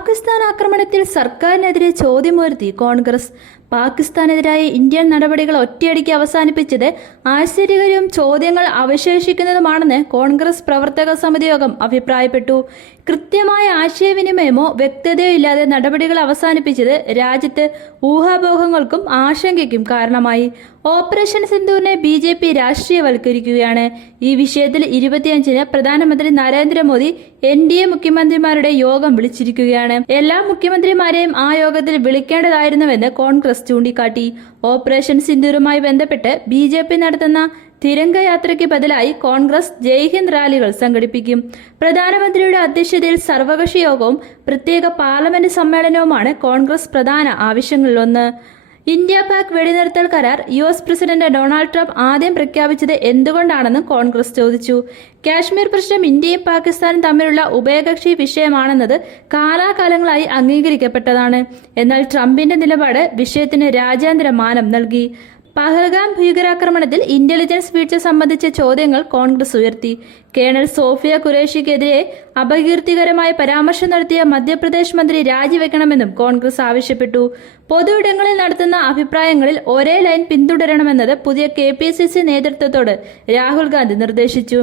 പാകിസ്ഥാൻ ആക്രമണത്തിൽ സർക്കാരിനെതിരെ ചോദ്യമുയർത്തി കോൺഗ്രസ്. പാകിസ്ഥാനെതിരായ ഇന്ത്യൻ നടപടികൾ ഒറ്റയടിക്ക് അവസാനിപ്പിച്ചത് ആശ്ചര്യകരവും ചോദ്യങ്ങൾ അവശേഷിക്കുന്നതുമാണെന്ന് കോൺഗ്രസ് പ്രവർത്തക സമിതി യോഗം അഭിപ്രായപ്പെട്ടു. കൃത്യമായ ആശയവിനിമയമോ വ്യക്തതയോ ഇല്ലാതെ നടപടികൾ അവസാനിപ്പിച്ചത് രാജ്യത്ത് ഊഹാപോഹങ്ങൾക്കും ആശങ്കയ്ക്കും കാരണമായി. ഓപ്പറേഷൻ സിന്ദൂറിനെ BJP രാഷ്ട്രീയവൽക്കരിക്കുകയാണ്. ഈ വിഷയത്തിൽ 25-ന് പ്രധാനമന്ത്രി നരേന്ദ്രമോദി NDA മുഖ്യമന്ത്രിമാരുടെ യോഗം വിളിച്ചിരിക്കുകയാണ്. എല്ലാ മുഖ്യമന്ത്രിമാരെയും ആ യോഗത്തിൽ വിളിക്കേണ്ടതായിരുന്നുവെന്ന് കോൺഗ്രസ് ചൂണ്ടിക്കാട്ടി. ഓപ്പറേഷൻ സിന്ദൂറുമായി ബന്ധപ്പെട്ട് BJP നടത്തുന്ന തിരംഗയാത്രയ്ക്ക് ബദലായി കോൺഗ്രസ് ജയ്ഹിന്ദ് റാലികൾ സംഘടിപ്പിക്കും. പ്രധാനമന്ത്രിയുടെ അധ്യക്ഷതയിൽ സർവകക്ഷി യോഗവും പ്രത്യേക പാർലമെന്റ് സമ്മേളനവുമാണ് കോൺഗ്രസ് പ്രധാന ആവശ്യങ്ങളിലൊന്ന്. ഇന്ത്യ പാക് വെടിനിർത്തൽ കരാർ US പ്രസിഡന്റ് ഡൊണാൾഡ് ട്രംപ് ആദ്യം പ്രഖ്യാപിച്ചത് എന്തുകൊണ്ടാണെന്ന് കോൺഗ്രസ് ചോദിച്ചു. കാശ്മീർ പ്രശ്നം ഇന്ത്യയും പാകിസ്ഥാനും തമ്മിലുള്ള ഉഭയകക്ഷി വിഷയമാണെന്നത് കാലാകാലങ്ങളായി അംഗീകരിക്കപ്പെട്ടതാണ്. എന്നാൽ ട്രംപിന്റെ നിലപാട് വിഷയത്തിന് രാജ്യാന്തര മാനം നൽകി. പഹൽഗാം ഭീകരാക്രമണത്തിൽ ഇന്റലിജൻസ് വീഴ്ച സംബന്ധിച്ച ചോദ്യങ്ങൾ കോൺഗ്രസ് ഉയർത്തി. കേണൽ സോഫിയ ഖുറേഷിക്കെതിരെ അപകീർത്തികരമായ പരാമർശം നടത്തിയ മധ്യപ്രദേശ് മന്ത്രി രാജിവെക്കണമെന്നും കോൺഗ്രസ് ആവശ്യപ്പെട്ടു. പൊതു ഇടങ്ങളിൽ നടത്തുന്ന അഭിപ്രായങ്ങളിൽ ഒരേ ലൈൻ പിന്തുടരണമെന്നത് പുതിയ KPCC നേതൃത്വത്തോട് രാഹുൽ ഗാന്ധി നിർദ്ദേശിച്ചു.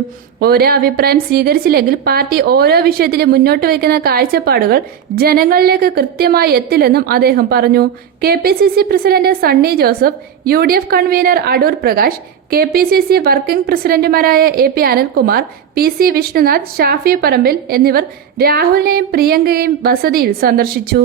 ഓരോ അഭിപ്രായം സ്വീകരിച്ചില്ലെങ്കിൽ പാർട്ടി ഓരോ വിഷയത്തിലും മുന്നോട്ട് വയ്ക്കുന്ന കാഴ്ചപ്പാടുകൾ ജനങ്ങളിലേക്ക് കൃത്യമായി എത്തില്ലെന്നും അദ്ദേഹം പറഞ്ഞു. KPCC president Sunny Joseph, UDF convener Adoor Prakash, KPCC working പ്രസിഡന്റുമാരായ AP അനിൽകുമാർ, PC വിഷ്ണുനാഥ്, ഷാഫി പറമ്പിൽ എന്നിവർ രാഹുലിനെയും പ്രിയങ്കയെയും വസതിയിൽ സന്ദർശിച്ചു.